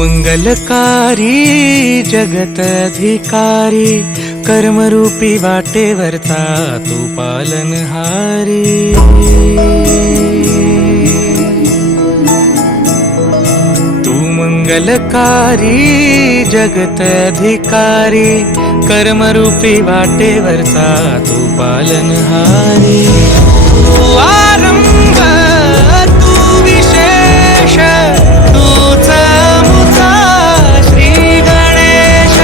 मंगलकारी जगतधिकारी कर्मरूपी वाटेवरचा तू पालनहारी। तू मंगलकारी जगतधिकारी कर्मरूपी वाटेवरचा तू पालनहारी। तू आरंभ तू विशेष तूच मुचा श्री गणेश।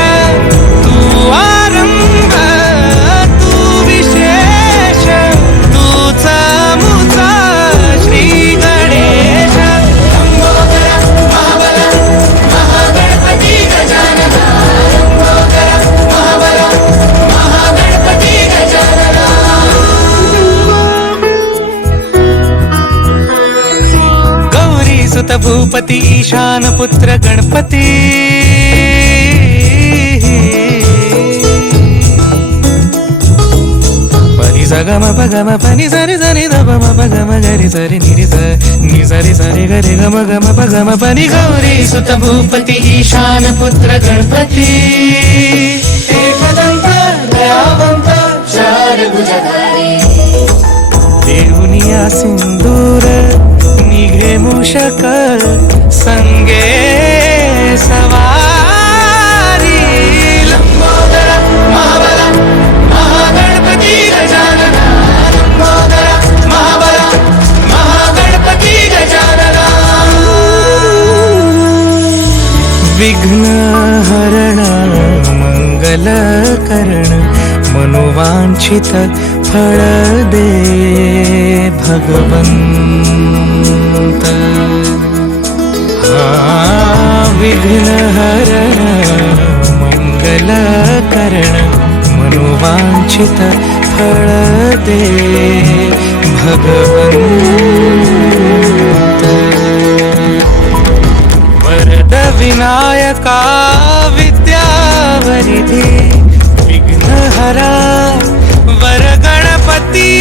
तू आरंभ तू विशेष तूच मुचा श्री गणेश। सुत भूपती ईशान पुत्र गणपती। पनी सगम पगम पनी सरी सरी दम पगम गरी सरी निरी नि सरी सरी गरी गम गम पगम पनी। गौरी सुत भूपती ईशान पुत्र गणपती। एकदंत दयावंत चार भुजधारी देऊनिया सिंदूर निघे मूषक संगे सवारी। लंबोदर महाबल महागणपती गजानन। लंबोदर महाबल महागणपती गजानन। विघ्न हरण मंगल करण मनोवांछित फळ दे भगवंत। विघ्न हरण मंगल करण मनोवांछित फळ दे भगवंत। वरद विनायका विद्यावरिधी विघ्नहरा वर गणपती।